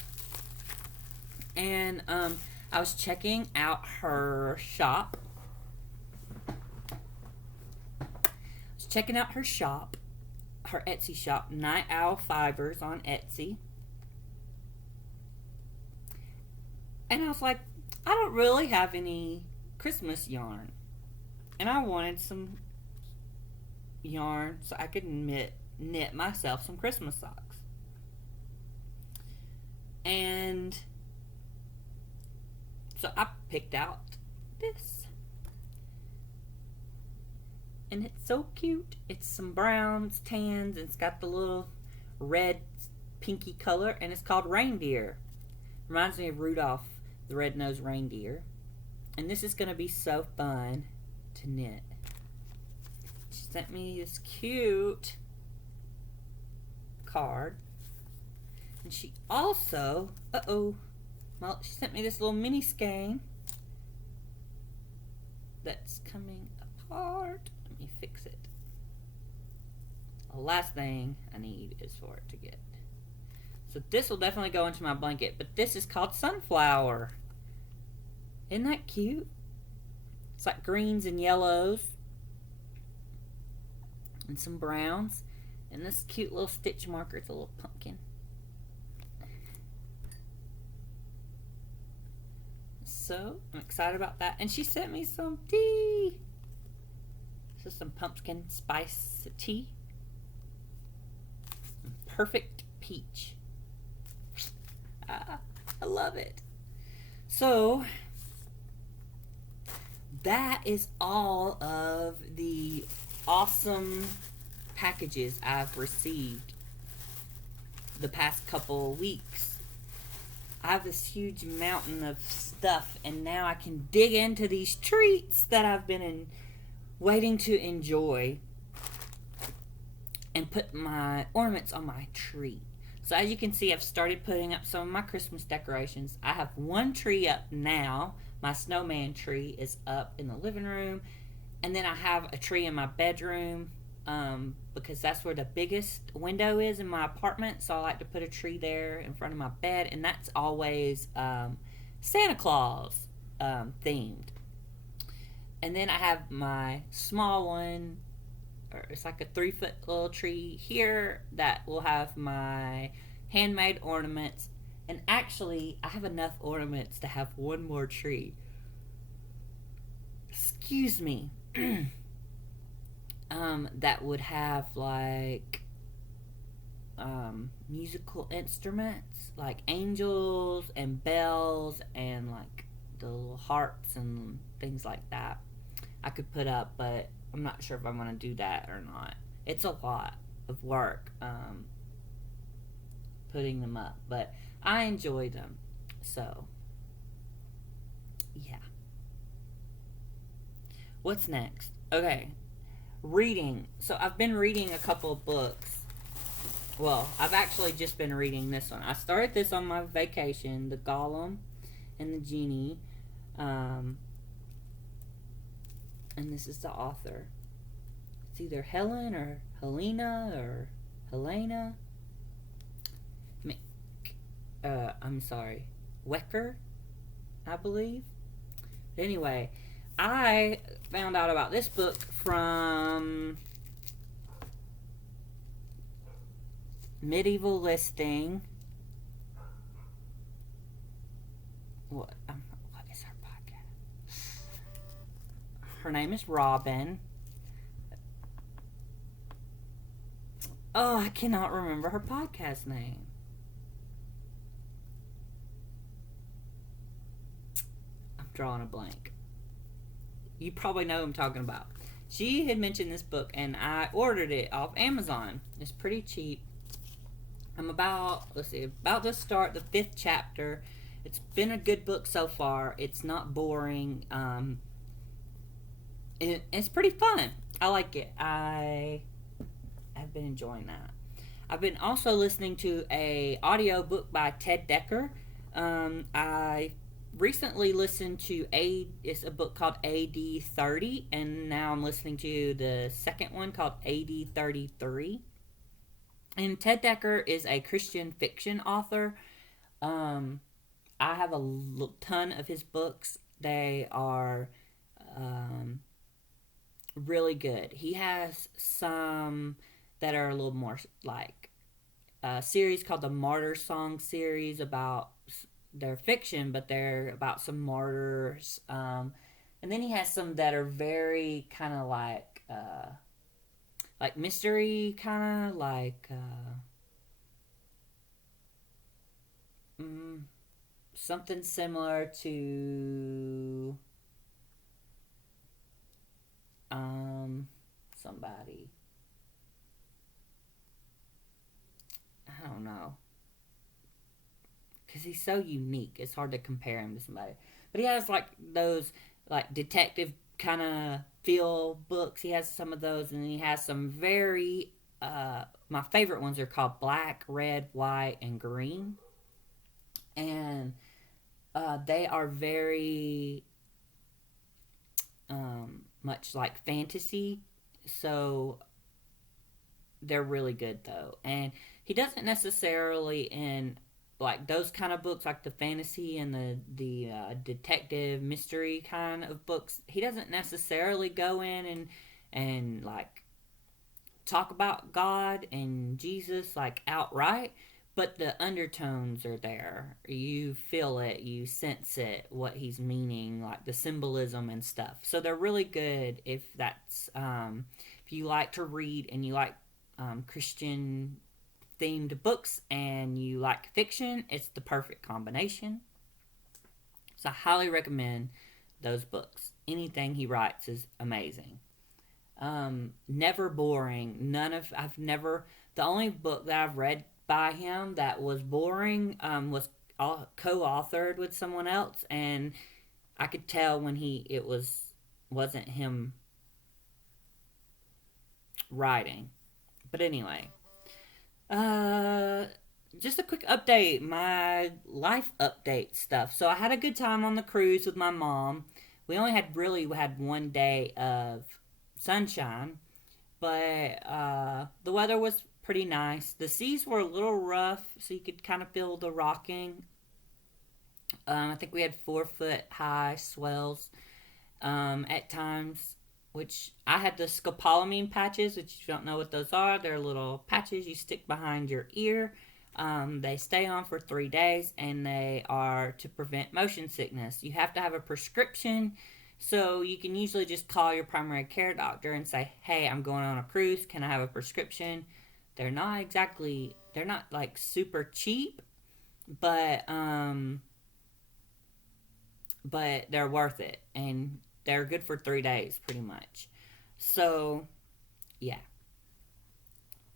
And I was checking out her shop. checking out her shop, her Etsy shop, Night Owl Fibers on Etsy. And I was like, I don't really have any Christmas yarn. And I wanted some yarn so I could knit myself some Christmas socks. And so I picked out this. And it's so cute. It's some browns, tans, and it's got the little red, pinky color, and it's called Reindeer. Reminds me of Rudolph the Red-Nosed Reindeer. And this is going to be so fun to knit. She sent me this cute card. And she also, she sent me this little mini skein that's coming apart. Let me fix it. The last thing I need is for it to get. So this will definitely go into my blanket, but this is called Sunflower. Isn't that cute? It's like greens and yellows and some browns. And this cute little stitch marker, it's a little pumpkin. So I'm excited about that. And she sent me some tea. This is some pumpkin spice tea. Perfect peach. I love it. So that is all of the awesome packages I've received the past couple weeks. I have this huge mountain of stuff, and now I can dig into these treats that I've been waiting to enjoy and put my ornaments on my tree. So as you can see, I've started putting up some of my Christmas decorations. I have one tree up now. My snowman tree is up in the living room. And then I have a tree in my bedroom because that's where the biggest window is in my apartment. So I like to put a tree there in front of my bed. And that's always Santa Claus themed. And then I have my small one. It's like a 3-foot little tree here that will have my handmade ornaments. And actually, I have enough ornaments to have one more tree. Excuse me. That would have like musical instruments, like angels and bells and like the little harps and things like that. I could put up, but I'm not sure if I'm going to do that or not. It's a lot of work putting them up, but I enjoy them. So, yeah. What's next? Okay. Reading. So I've been reading a couple of books. Well, I've actually just been reading this one. I started this on my vacation, The Golem and the Genie. And this is the author. It's either Helen or Helena or Helena. I'm sorry. Wecker, I believe. But anyway, I found out about this book from Medieval Listing. What is her podcast? Her name is Robin. Oh, I cannot remember her podcast name. I'm drawing a blank. You probably know who I'm talking about. She had mentioned this book, and I ordered it off Amazon. It's pretty cheap. I'm about to start the 5th chapter. It's been a good book so far. It's not boring. It's pretty fun. I like it. I have been enjoying that. I've been also listening to a audio book by Ted Decker. I recently listened to it's a book called AD 30, and now I'm listening to the second one called AD 33. And Ted Decker is a Christian fiction author. I have a ton of his books. They are really good. He has some that are a little more like a series called the Martyr Song series about their fiction, but they're about some martyrs. And then he has some that are very kind of like mystery, kind of like mm, something similar to um, somebody. I don't know, because he's so unique. It's hard to compare him to somebody. But he has like those like detective kind of feel books. He has some of those, and he has some very. My favorite ones are called Black, Red, White, and Green, and they are very much like fantasy. So they're really good though, and he doesn't necessarily in like those kind of books, like the fantasy and the detective mystery kind of books. He doesn't necessarily go in and like talk about God and Jesus like outright, but the undertones are there. You feel it, you sense it, what he's meaning, like the symbolism and stuff. So they're really good if you like to read and you like Christian themed books and you like fiction. It's the perfect combination. So I highly recommend those books. Anything he writes is amazing. Never boring. I've never, the only book that I've read by him that was boring was co-authored with someone else, and I could tell when wasn't him writing. But anyway, uh, just a quick update, my life update stuff. So I had a good time on the cruise with my mom. We only had 1 day of sunshine, but the weather was pretty nice. The seas were a little rough, so you could kind of feel the rocking. I think we had 4 foot high swells at times, which I had the scopolamine patches, which if you don't know what those are, they're little patches you stick behind your ear. They stay on for 3 days, and they are to prevent motion sickness. You have to have a prescription, so you can usually just call your primary care doctor and say, hey, I'm going on a cruise, can I have a prescription? They're not like super cheap, but they're worth it, and they're good for 3 days pretty much. So yeah,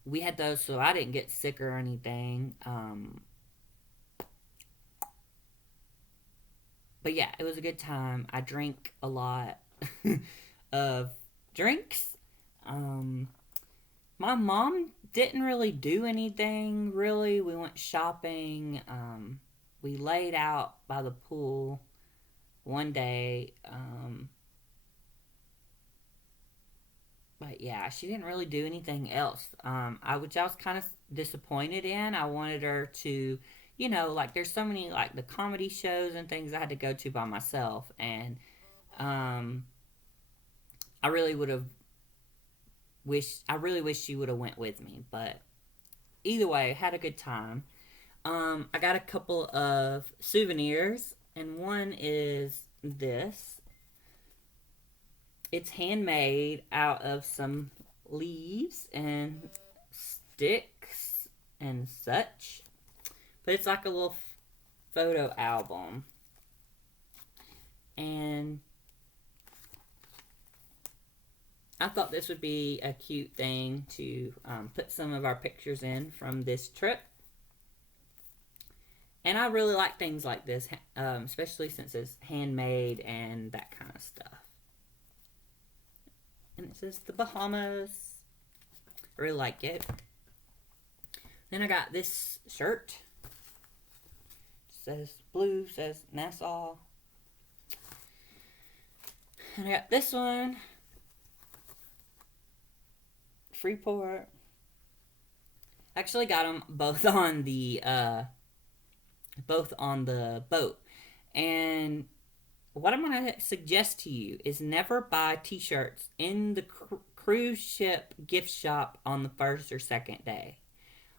we had those, so I didn't get sick or anything. But yeah, it was a good time. I drank a lot of drinks. Um, my mom didn't really do anything. Really, we went shopping. We laid out by the pool 1 day. But yeah, she didn't really do anything else. Which I was kind of disappointed in. I wanted her to, like there's so many like the comedy shows and things I had to go to by myself, and um, I really would have I really wish she would have went with me. But either way, had a good time. I got a couple of souvenirs, and one is this. It's handmade out of some leaves and sticks and such. But it's like a little photo album. And I thought this would be a cute thing to put some of our pictures in from this trip. And I really like things like this, especially since it's handmade and that kind of stuff. And it says the Bahamas. I really like it. Then I got this shirt. It says blue, says Nassau. And I got this one. Freeport. Actually got them both on the boat. And what I'm going to suggest to you is never buy t-shirts in the cruise ship gift shop on the first or second day.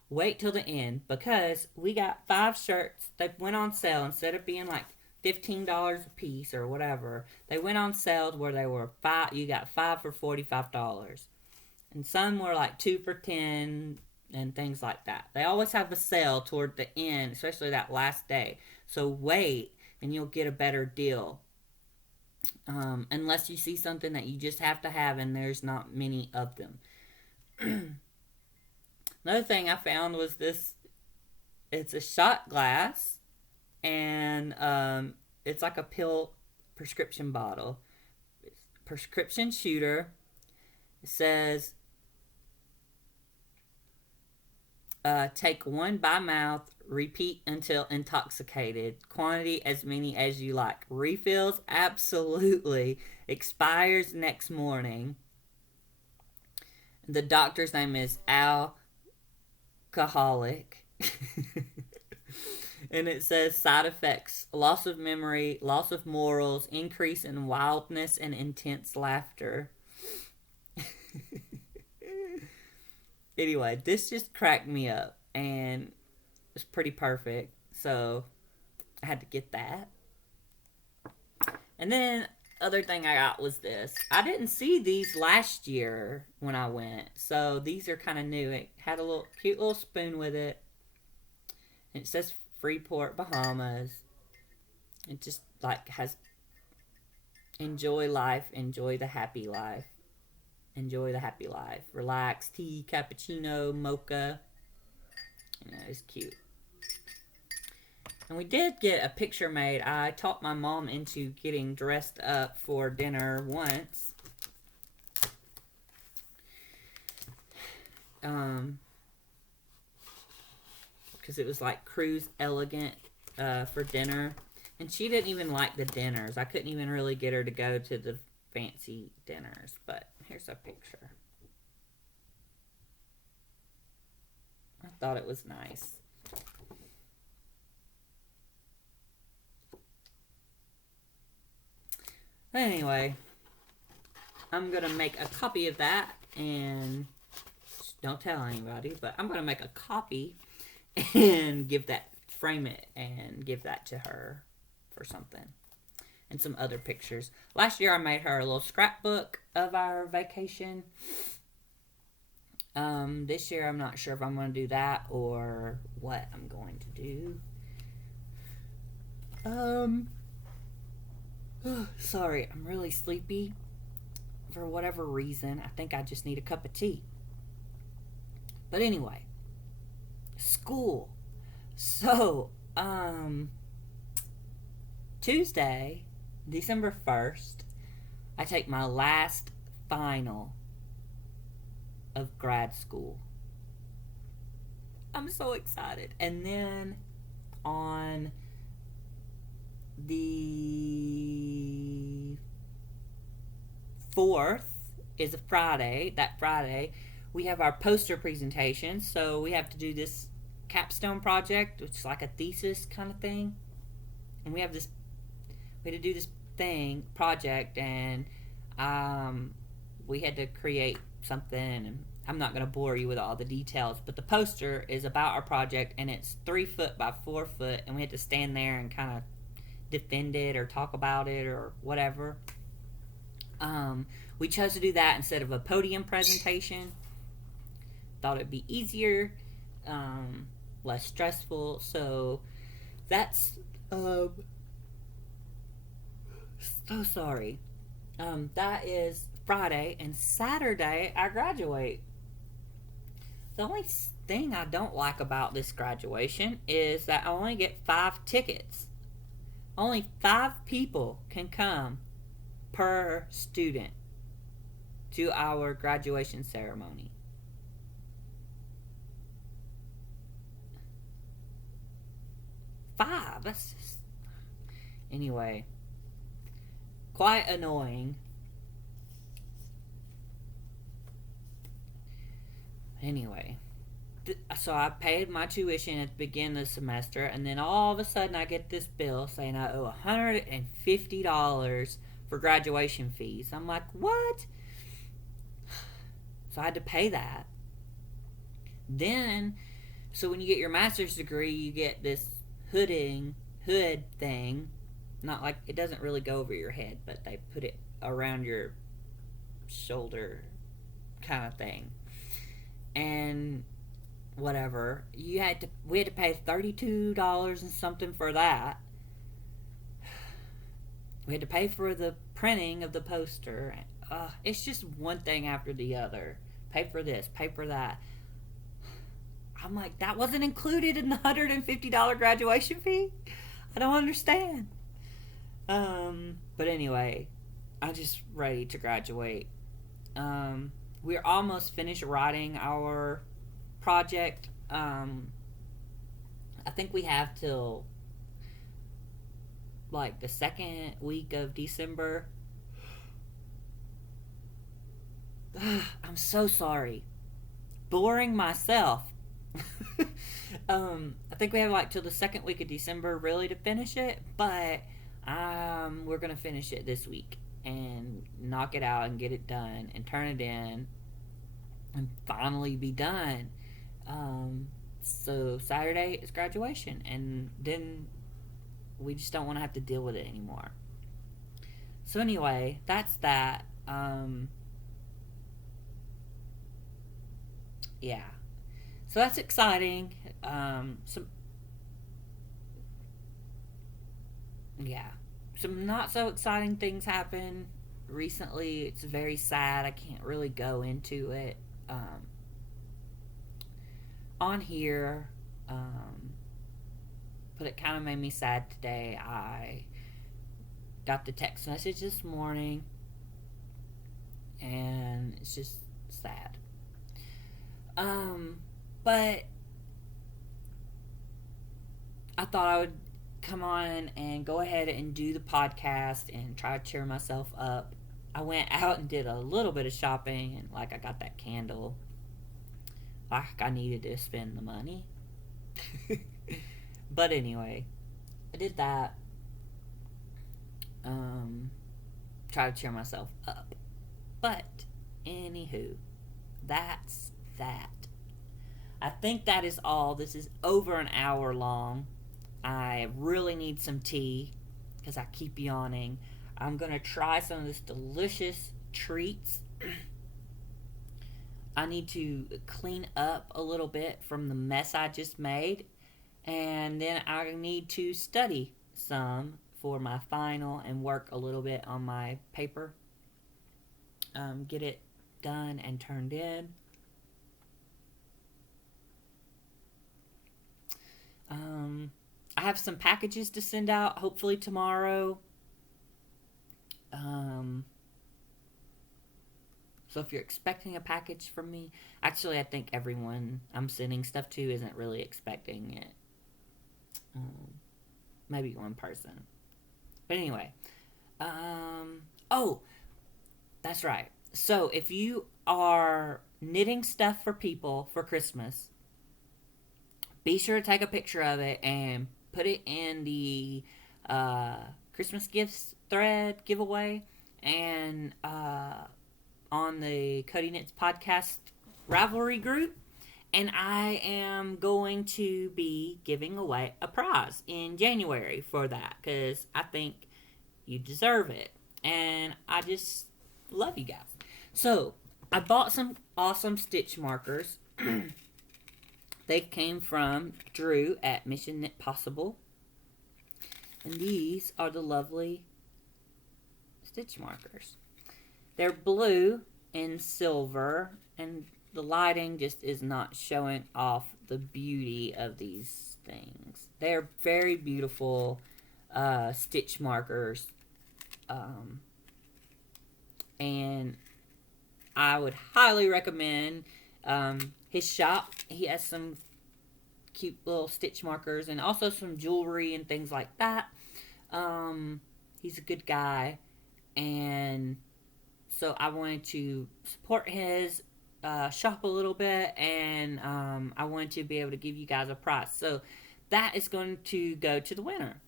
Wait till the end, because we got 5 shirts that went on sale. Instead of being like $15 a piece or whatever, they went on sale where they were 5. You got 5 for $45, and some were like 2 for 10 and things like that. They always have a sale toward the end, especially that last day. So wait, and you'll get a better deal. Unless you see something that you just have to have, and there's not many of them. Another thing I found was this. It's a shot glass, and it's like a pill prescription bottle. Prescription shooter. It says, take one by mouth, repeat until intoxicated. Quantity as many as you like. Refills, absolutely. Expires next morning. The doctor's name is Alcoholic. And it says side effects: loss of memory, loss of morals, increase in wildness, and intense laughter. Anyway, this just cracked me up, and it's pretty perfect, so I had to get that. And then other thing I got was this. I didn't see these last year when I went, so these are kind of new. It had a little cute little spoon with it. And it says Freeport, Bahamas. It just like has enjoy life, enjoy the happy life. Enjoy the happy life. Relax, tea, cappuccino, mocha. It's cute. And we did get a picture made. I talked my mom into getting dressed up for dinner once. Because it was like cruise elegant for dinner. And she didn't even like the dinners. I couldn't even really get her to go to the fancy dinners. But here's a picture. I thought it was nice. Anyway, I'm going to make a copy of that, and don't tell anybody, but I'm going to make a copy and frame it and give that to her for something. And some other pictures. Last year I made her a little scrapbook of our vacation. This year I'm not sure if I'm going to do that or what I'm going to do. Sorry, I'm really sleepy for whatever reason. I think I just need a cup of tea. But anyway, school. So, Tuesday, December 1st, I take my last final of grad school. I'm so excited. And then on the 4th is a Friday. That Friday, we have our poster presentation. So we have to do this capstone project, which is like a thesis kind of thing. And we had to do this project, and we had to create something, and I'm not going to bore you with all the details, but the poster is about our project, and it's 3 foot by 4 foot, and we had to stand there and kind of defend it or talk about it or whatever. We chose to do that instead of a podium presentation. Thought it'd be easier, less stressful, so that's so sorry. That is Friday, and Saturday I graduate. The only thing I don't like about this graduation is that I only get 5 tickets. Only 5 people can come per student to our graduation ceremony. Five? That's just... Anyway. Quite annoying. Anyway. So I paid my tuition at the beginning of the semester, and then all of a sudden I get this bill saying I owe $150 for graduation fees. I'm like, what? So I had to pay that. Then, so when you get your master's degree, you get this hood thing. Not like, it doesn't really go over your head, but they put it around your shoulder kind of thing. And whatever, we had to pay $32 and something for that. We had to pay for the printing of the poster. It's just one thing after the other. Pay for this, pay for that. I'm like, that wasn't included in the $150 graduation fee? I don't understand. But anyway, I'm just ready to graduate. We're almost finished writing our project. I think we have till like the second week of December. I'm so sorry. Boring myself. I think we have like till the second week of December really to finish it, but we're gonna finish it this week and knock it out and get it done and turn it in and finally be done. So Saturday is graduation, and then we just don't want to have to deal with it anymore. So anyway, that's that. Yeah. So that's exciting. Some not so exciting things happen recently. It's very sad. I can't really go into it on here. But it kind of made me sad today. I got the text message this morning, and it's just sad. But I thought I would come on and go ahead and do the podcast and try to cheer myself up. I went out and did a little bit of shopping, and like I got that candle. Like I needed to spend the money. But anyway, I did that. Try to cheer myself up. But anywho, that's that. I think that is all. This is over an hour long. I really need some tea because I keep yawning. I'm going to try some of this delicious treats. I need to clean up a little bit from the mess I just made. And then I need to study some for my final and work a little bit on my paper. Get it done and turned in. I have some packages to send out hopefully tomorrow. So if you're expecting a package from me, actually I think everyone I'm sending stuff to isn't really expecting it. Maybe one person. But anyway. Oh, that's right. So if you are knitting stuff for people for Christmas, be sure to take a picture of it and put it in the Christmas gifts thread giveaway and on the CodiKnits podcast Ravelry group. And I am going to be giving away a prize in January for that because I think you deserve it. And I just love you guys. So, I bought some awesome stitch markers. They came from Drew at Mission Knit Possible. And these are the lovely stitch markers. They're blue and silver, and the lighting just is not showing off the beauty of these things. They're very beautiful stitch markers. And I would highly recommend his shop. He has some cute little stitch markers and also some jewelry and things like that. He's a good guy, and so I wanted to support his shop a little bit, and I wanted to be able to give you guys a prize. So that is going to go to the winner.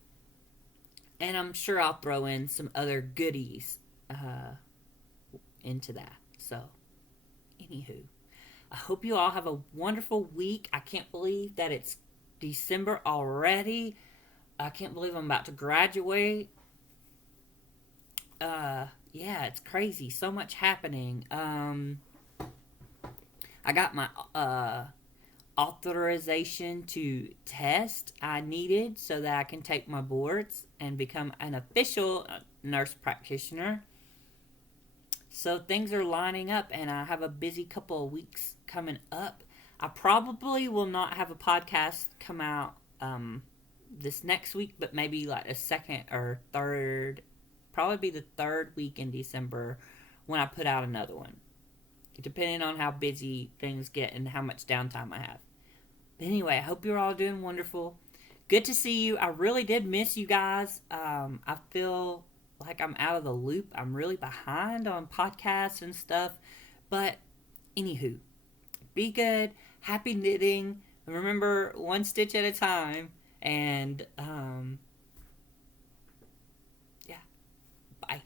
And I'm sure I'll throw in some other goodies into that. So, anywho, I hope you all have a wonderful week. I can't believe that it's December already. I can't believe I'm about to graduate. Yeah, it's crazy. So much happening. I got my authorization to test I needed so that I can take my boards and become an official nurse practitioner. So things are lining up, and I have a busy couple of weeks coming up. I probably will not have a podcast come out this next week, but maybe like a second or third, probably be the third week in December when I put out another one, depending on how busy things get and how much downtime I have. Anyway, I hope you're all doing wonderful. Good to see you. I really did miss you guys. I feel like I'm out of the loop. I'm really behind on podcasts and stuff. But anywho, be good. Happy knitting. Remember, one stitch at a time. And yeah, bye.